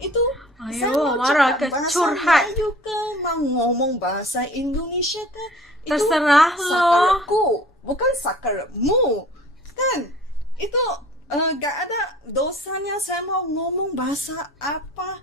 Itu saya Ayo, mau marah cakap ke bahasa curhat. Melayu ke mau ngomong bahasa Indonesia ke? Itu Terserah lo. sakarku, bukan sakarmu. Kan? Itu gak ada dosanya saya mau ngomong bahasa apa.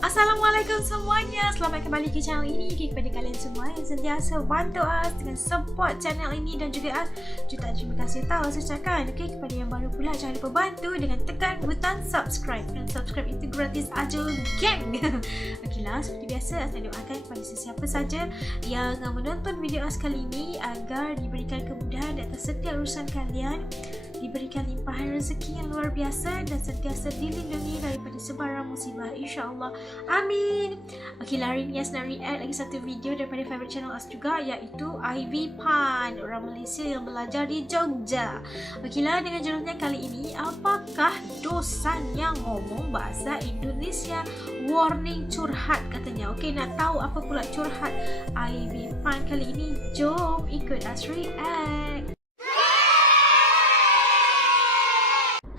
Assalamualaikum semuanya. Selamat kembali ke channel ini. Kepada kalian semua yang sentiasa bantu us dengan support channel ini dan juga us, jutaan terima kasih tahu saya ucapkan. Okey, kepada yang baru pula jangan lupa bantu dengan tekan butang subscribe. Dan subscribe itu gratis aja, geng. Okeylah, seperti biasa saya doakan kepada sesiapa saja yang menonton video us kali ini agar diberikan kemudahan di atas setiap urusan kalian, diberikan limpahan rezeki yang luar biasa dan sentiasa dilindungi daripada sebarang musibah, insya-Allah. Amin. Okeylah, hari ni saya nak react lagi satu video daripada favorite channel us juga, iaitu Ivy Pan, orang Malaysia yang belajar di Jogja. Okeylah, dengan judulnya kali ini, apakah dosanya ngomong bahasa Indonesia? Warning curhat katanya. Okey, nak tahu apa pula curhat Ivy Pan kali ini? Jom ikut us react.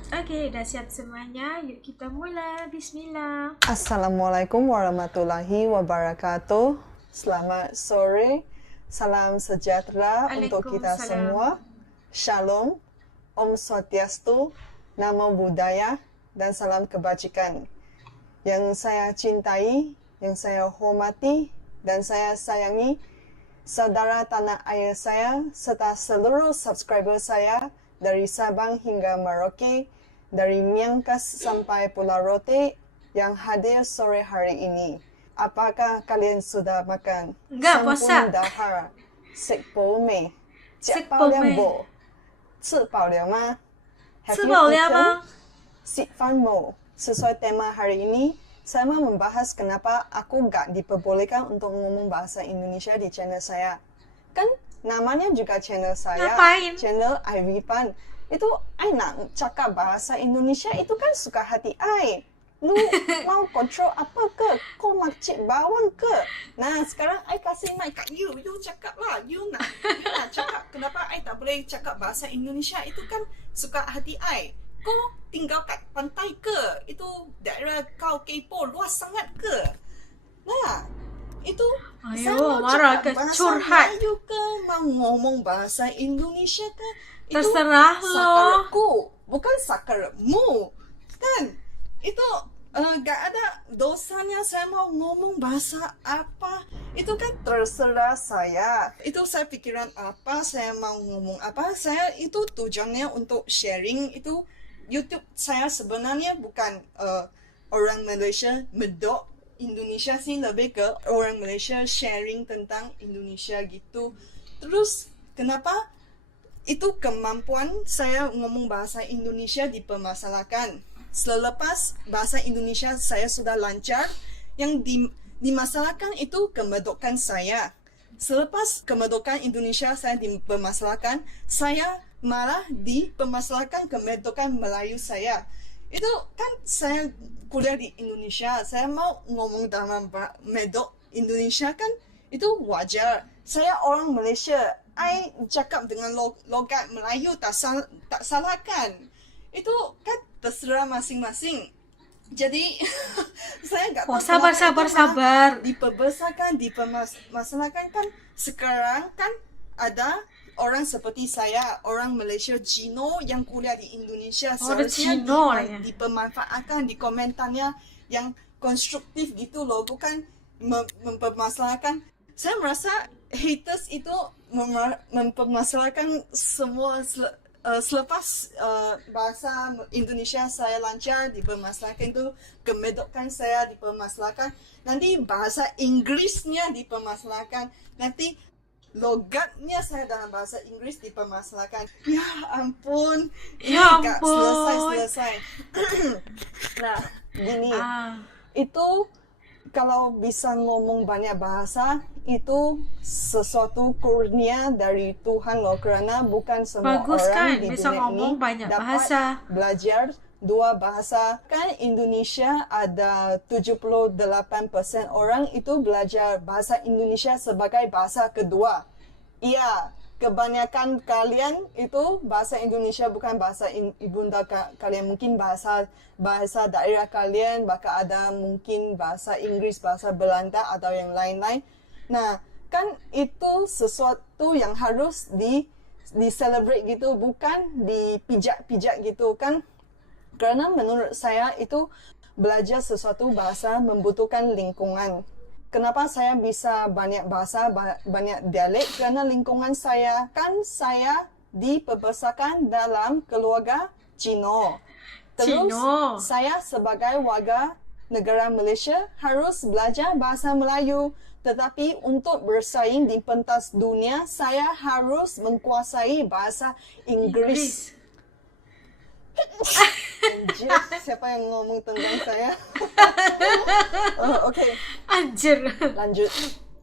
Okey, dah siap semuanya. Yuk kita mula. Bismillah. Assalamualaikum warahmatullahi wabarakatuh. Selamat sore. Salam sejahtera untuk kita semua. Shalom. Om Swastiastu. Namo Buddhaya dan salam kebajikan. Yang saya cintai, yang saya hormati dan saya sayangi saudara tanah air saya serta seluruh subscriber saya dari Sabang hingga Merauke, dari Miangkas sampai Pulau Rote yang hadir sore hari ini. Apakah kalian sudah makan? Enggak, puasa. Dahar, sek po mei, Sek jiak po bao liao mei. bo, ci bao liao ma? Have you 吃饱了 eaten? 吗？ Sit Fan Mo. Sesuai tema hari ini, saya mau membahas kenapa aku gak diperbolehkan untuk ngomong bahasa Indonesia di channel saya. Kan namanya juga channel saya, Ngapain? channel Ivy Pan. Itu I nak cakap bahasa Indonesia itu kan suka hati I. Lu mau kontrol apa ke? Kau makcik bawang ke? Nah, sekarang I kasih mic kat you. You cakap lah. You nak cakap kenapa I tak boleh cakap bahasa Indonesia. Itu kan suka hati I. Kau tinggal kat pantai ke? Itu daerah kau kepo luas sangat ke? Nah, itu Ayo, saya mau marah cakap ke bahasa curhat. Melayu ke? Mau ngomong bahasa Indonesia ke? Itu Terserah lo. sakarku, bukan sakarmu. Kan? Itu gak ada dosanya saya mau ngomong bahasa apa. Itu kan terserah saya. Itu saya pikiran apa, saya mau ngomong apa. Saya itu tujuannya untuk sharing. Itu YouTube saya sebenarnya bukan orang Malaysia medok Indonesia sih, lebih ke orang Malaysia sharing tentang Indonesia gitu. Terus kenapa itu kemampuan saya ngomong bahasa Indonesia dipermasalahkan? Selepas bahasa Indonesia saya sudah lancar, yang dimasalahkan itu kemerdekaan saya. Selepas kemerdekaan Indonesia saya dipermasalahkan, saya malah dipermasalahkan kemerdekaan Melayu saya. Itu kan saya kuliah di Indonesia, saya mau ngomong dalam medok Indonesia kan itu wajar. Saya orang Malaysia, I cakap dengan logat Melayu tak salah kan? Itu kan terserah masing-masing. Jadi saya nggak tahu sabar, kenapa sabar, itu sabar. diperbesarkan, dipermasalahkan kan. Sekarang kan ada orang seperti saya, orang Malaysia Cino yang kuliah di Indonesia, Oh, ada seharusnya Cino ya. dipermanfaatkan di komentarnya yang konstruktif gitu loh, bukan mempermasalahkan. Saya merasa haters itu mempermasalahkan semua selepas bahasa Indonesia saya lancar dipermasalahkan, itu kemerdekaan saya dipermasalahkan, nanti bahasa Inggrisnya dipermasalahkan, nanti logatnya saya dalam bahasa Inggris dipermasalahkan. Ya ampun, ini Ya gak ampun. selesai. Nah, gini, Ah, itu kalau bisa ngomong banyak bahasa itu sesuatu kurnia dari Tuhan loh, kerana bukan semua bagus orang kan di bisa dunia ngomong ini banyak dapat bahasa. belajar dua bahasa. Kan Indonesia ada 78% orang itu belajar bahasa Indonesia sebagai bahasa kedua. Iya, kebanyakan kalian itu bahasa Indonesia bukan bahasa ibunda kalian. Mungkin bahasa daerah kalian, bahkan ada mungkin bahasa Inggris, bahasa Belanda atau yang lain-lain. Nah, kan itu sesuatu yang harus di-celebrate gitu, bukan dipijak-pijak gitu kan. Karena menurut saya itu belajar sesuatu bahasa membutuhkan lingkungan. Kenapa saya bisa banyak bahasa, banyak dialek? Karena lingkungan saya, kan saya dibesarkan dalam keluarga Cina. Terus saya sebagai warga negara Malaysia harus belajar bahasa Melayu. Tetapi untuk bersaing di pentas dunia, saya harus menguasai bahasa Inggris. Anjir, siapa yang ngomong tentang saya? Okey. Anjir. Lanjut.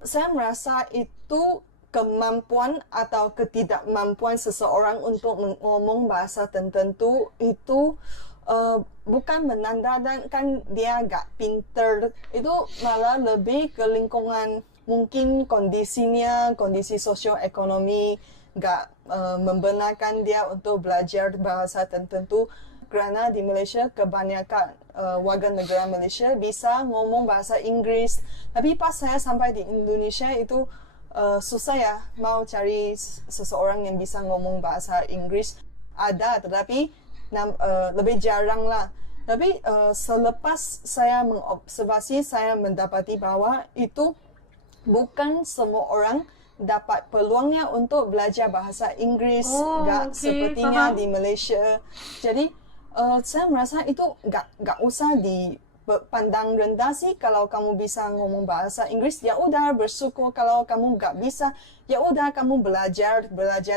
Saya merasa itu kemampuan atau ketidakmampuan seseorang untuk mengomong bahasa tertentu itu bukan menandakan dia agak pintar. Itu malah lebih ke lingkungan. Mungkin kondisinya, kondisi sosioekonomi gak membenarkan dia untuk belajar bahasa tertentu. Kerana di Malaysia kebanyakan warga negara Malaysia bisa ngomong bahasa Inggris. Tapi pas saya sampai di Indonesia itu susah ya mau cari seseorang yang bisa ngomong bahasa Inggris. Ada, tetapi lebih jarang lah. Tapi selepas saya mengobservasi, saya mendapati bahwa itu bukan semua orang dapat peluangnya untuk belajar bahasa Inggris. Sepertinya di Malaysia. Jadi saya merasa itu gak usah dipandang rendah sih. Kalau kamu bisa ngomong bahasa Inggris, ya udah bersyukur. Kalau kamu gak bisa, ya udah kamu belajar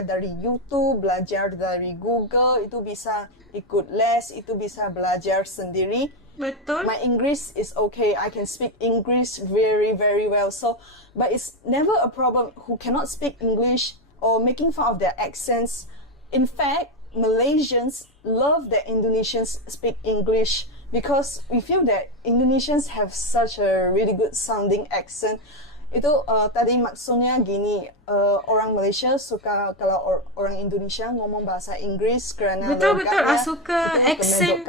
dari YouTube, belajar dari Google. Itu bisa ikut les, itu bisa belajar sendiri. Betul. My English is okay. I can speak English very, very well. So, but it's never a problem who cannot speak English or making fun of their accents. In fact, Malaysians love that Indonesians speak English because we feel that Indonesians have such a really good sounding accent. Itu tadi maksudnya gini, orang Malaysia suka kalau orang Indonesia ngomong bahasa Inggris kerana betul suka accent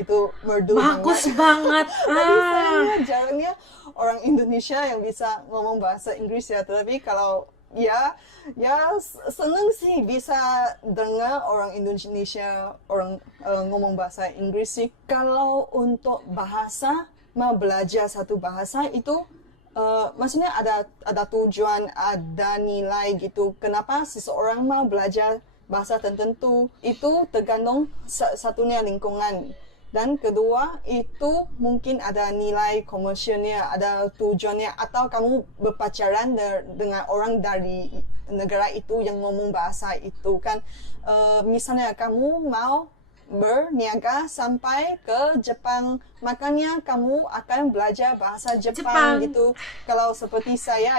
itu merdu bagus banget. Tapi sayangnya jarangnya orang Indonesia yang bisa ngomong bahasa Inggris ya. Tapi kalau ya senang sih bisa dengar orang Indonesia ngomong bahasa Inggris sih. Kalau untuk bahasa, mau belajar satu bahasa itu maksudnya ada tujuan, ada nilai gitu. Kenapa seseorang mau belajar bahasa tertentu? Itu tergantung satunya lingkungan. Dan kedua, itu mungkin ada nilai komersialnya, ada tujuannya. Atau kamu berpacaran dengan orang dari negara itu yang ngomong bahasa itu kan. Misalnya kamu mau berniaga sampai ke Jepang, makanya kamu akan belajar bahasa Jepang gitu. Kalau seperti saya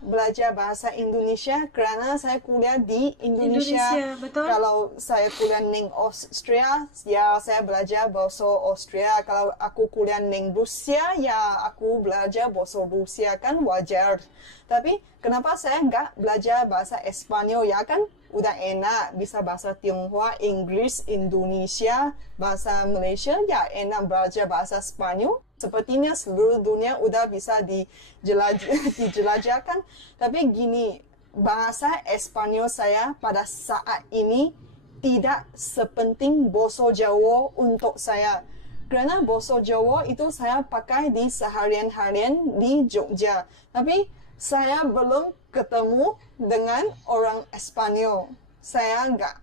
belajar bahasa Indonesia kerana saya kuliah di Indonesia. Betul. Kalau saya kuliah di Austria, ya saya belajar bahasa Austria. Kalau aku kuliah di Rusia, ya aku belajar bahasa Rusia, kan wajar. Tapi kenapa saya enggak belajar bahasa Espanyol? Ya kan udah enak, bisa bahasa Tionghoa, Inggris, Indonesia, bahasa Malaysia, ya enak belajar bahasa Spanyol. Sepertinya seluruh dunia udah bisa dijelajahkan. Tapi gini, bahasa Espanyol saya pada saat ini tidak sepenting bahasa Jawa untuk saya. Kerana bahasa Jawa itu saya pakai di seharian-harian di Jogja. Tapi saya belum ketemu dengan orang Espanyol. Saya enggak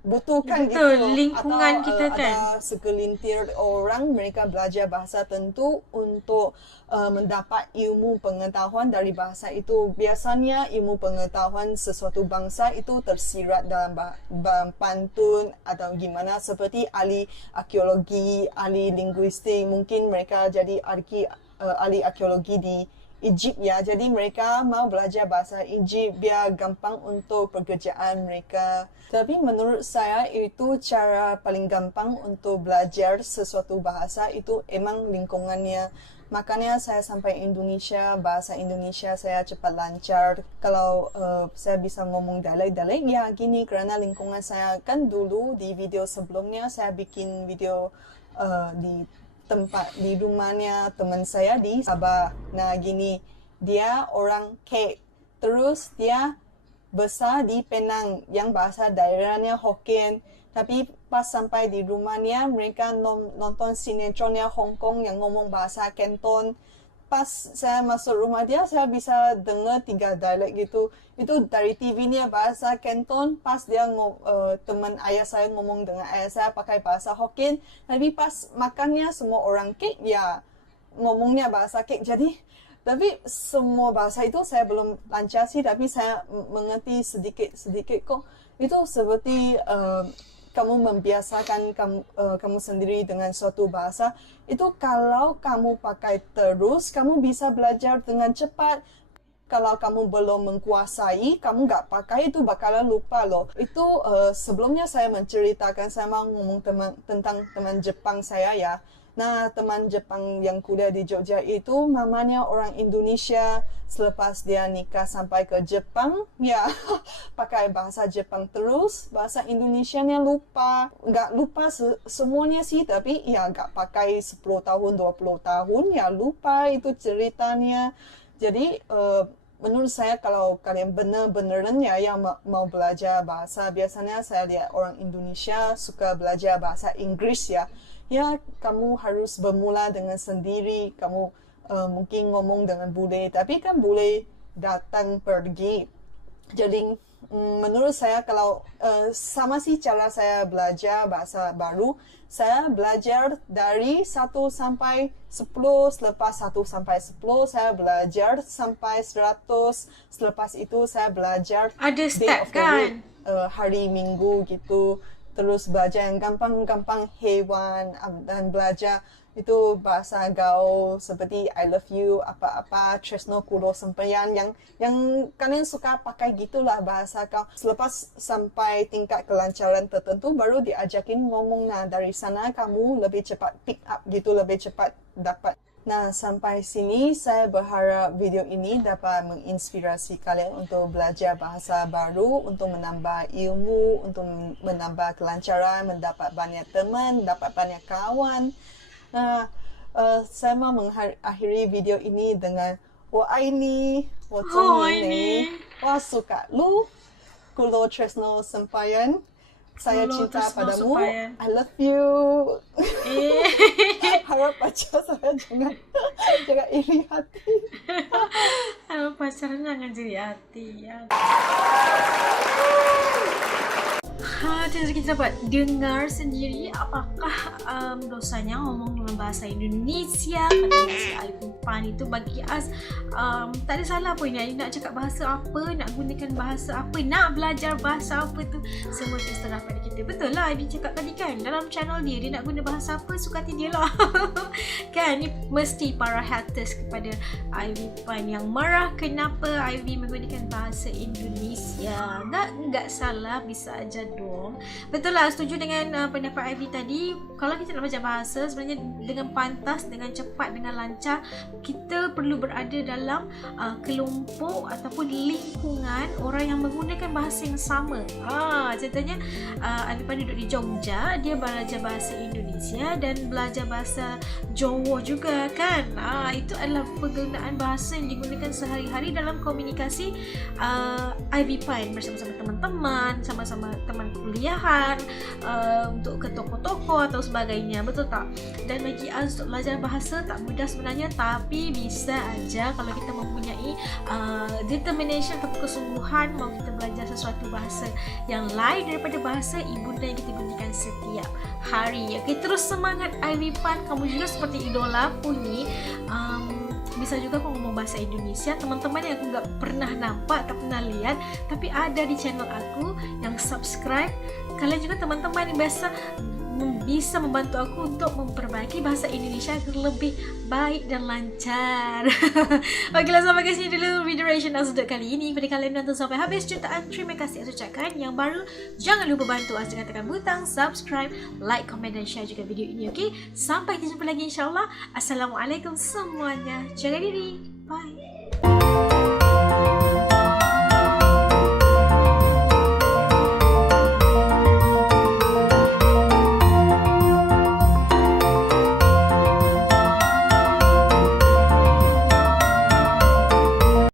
butuhkan gitu. Lingkungan kita kan. Ada segelintir orang mereka belajar bahasa tertentu untuk mendapat ilmu pengetahuan dari bahasa itu. Biasanya ilmu pengetahuan sesuatu bangsa itu tersirat dalam pantun atau gimana, seperti ahli arkeologi, ahli linguistik. Mungkin mereka jadi ahli arkeologi di Egypt ya. Jadi mereka mau belajar bahasa Egypt biar gampang untuk pekerjaan mereka. Tapi menurut saya itu cara paling gampang untuk belajar sesuatu bahasa itu emang lingkungannya. Makanya saya sampai Indonesia, bahasa Indonesia saya cepat lancar. Kalau saya bisa ngomong dialek-dialek ya gini kerana lingkungan saya kan dulu di video sebelumnya saya bikin video di tempat di rumahnya teman saya di Sabah. Nah gini, dia orang Kek. Terus dia besar di Penang yang bahasa daerahnya Hokkien. Tapi pas sampai di rumahnya, mereka nonton sinetronnya Hong Kong yang ngomong bahasa Canton. Pas saya masuk rumah dia, saya bisa dengar 3 dialek gitu. Itu dari TV-nya bahasa Canton. Pas dia teman ayah saya ngomong dengan ayah saya pakai bahasa Hokkien. Tapi pas makannya semua orang Kek, ya ngomongnya bahasa Kek. Jadi, tapi semua bahasa itu saya belum lancar sih. Tapi saya mengerti sedikit-sedikit kok. Itu seperti kamu membiasakan kamu sendiri dengan suatu bahasa, itu kalau kamu pakai terus, kamu bisa belajar dengan cepat. Kalau kamu belum menguasai, kamu nggak pakai, itu bakalan lupa loh. Itu sebelumnya saya menceritakan, saya mau ngomong tentang teman Jepang saya ya. Nah, teman Jepang yang kuliah di Jogja itu mamanya orang Indonesia. Selepas dia nikah sampai ke Jepang, ya pakai bahasa Jepang terus, bahasa Indonesianya lupa. Nggak lupa semuanya sih, tapi ya nggak pakai 10 tahun, 20 tahun, ya lupa itu ceritanya. Jadi, menurut saya kalau kalian benar-beneran ya yang mau belajar bahasa, biasanya saya lihat orang Indonesia suka belajar bahasa Inggris ya. Ya, kamu harus bermula dengan sendiri, kamu mungkin ngomong dengan bule, tapi kan bule datang pergi. Jadi, menurut saya kalau sama sih cara saya belajar bahasa baru, saya belajar dari 1 sampai 10, selepas 1 sampai 10, saya belajar sampai 100, selepas itu saya belajar Ada day step of the kan? week, hari Minggu gitu. Terus belajar yang gampang-gampang hewan dan belajar itu bahasa gaul seperti I love you, apa-apa, tresno kulo sembahyang yang kalian suka pakai gitulah bahasa kau. Selepas sampai tingkat kelancaran tertentu baru diajakin ngomong. Nah, dari sana kamu lebih cepat pick up gitu, lebih cepat dapat. Nah, sampai sini saya berharap video ini dapat menginspirasi kalian untuk belajar bahasa baru, untuk menambah ilmu, untuk menambah kelancaran, mendapat banyak teman, mendapat banyak kawan. Nah, saya mau mengakhiri video ini dengan 我爱你，我中意你，我suka lu, kulo tresno sempayan. Saya Kulo cinta tresno padamu. sempayan. I love you. Harap pacar saya jangan iri hati. Kalau pacaran jangan jadi hati ya. Jadi kita dapat dengar sendiri apakah dosanya ngomong dengan bahasa Indonesia. Kata si Alvin Pan itu bagi us tak ada salah pun ya. Nak cakap bahasa apa, nak gunakan bahasa apa, nak belajar bahasa apa tu, semua terserah pada kita. Betul lah Ivy cakap tadi kan, dalam channel dia nak guna bahasa apa, suka hati dia lah. Kan ni mesti para haters kepada Ivy Pan yang marah kenapa Ivy menggunakan bahasa Indonesia. Enggak salah, bisa aja dong. Betul lah, setuju dengan pendapat Ivy tadi. Kalau kita nak belajar bahasa sebenarnya dengan pantas, dengan cepat, dengan lancar, kita perlu berada dalam kelompok ataupun lingkungan orang yang menggunakan bahasa yang sama. Contohnya Ivy Pan duduk di Jogja, dia belajar bahasa Indonesia dan belajar bahasa Jawa juga kan. Itu adalah penggunaan bahasa yang digunakan sehari-hari dalam komunikasi Ivy Pan bersama-sama teman-teman, sama-sama teman kuliahan, untuk ke toko-toko atau sebagainya, betul tak? Dan bagi us untuk belajar bahasa tak mudah sebenarnya, tapi bisa aja kalau kita mempunyai determination atau kesungguhan mau kita belajar sesuatu bahasa yang lain daripada bahasa ibunda yang kita gunakan setiap hari. Okay, terus semangat Ivy Pan, kamu juga seperti idola Punyi. Bisa juga aku ngomong bahasa Indonesia. Teman-teman yang aku nggak pernah nampak, tak pernah lihat, tapi ada di channel aku yang subscribe. Kalian juga teman-teman yang biasa bisa membantu aku untuk memperbaiki bahasa Indonesia agar lebih baik dan lancar. Okeylah, sampai ke sini dulu video reaction untuk kali ini. Kepada kalian yang nonton sampai habis, jutaan terima kasih As ucapkan. Yang baru, jangan lupa bantu As dengan tekan butang subscribe, like, komen dan share juga video ini. Okey, sampai jumpa lagi insyaAllah. Assalamualaikum semuanya, jaga diri.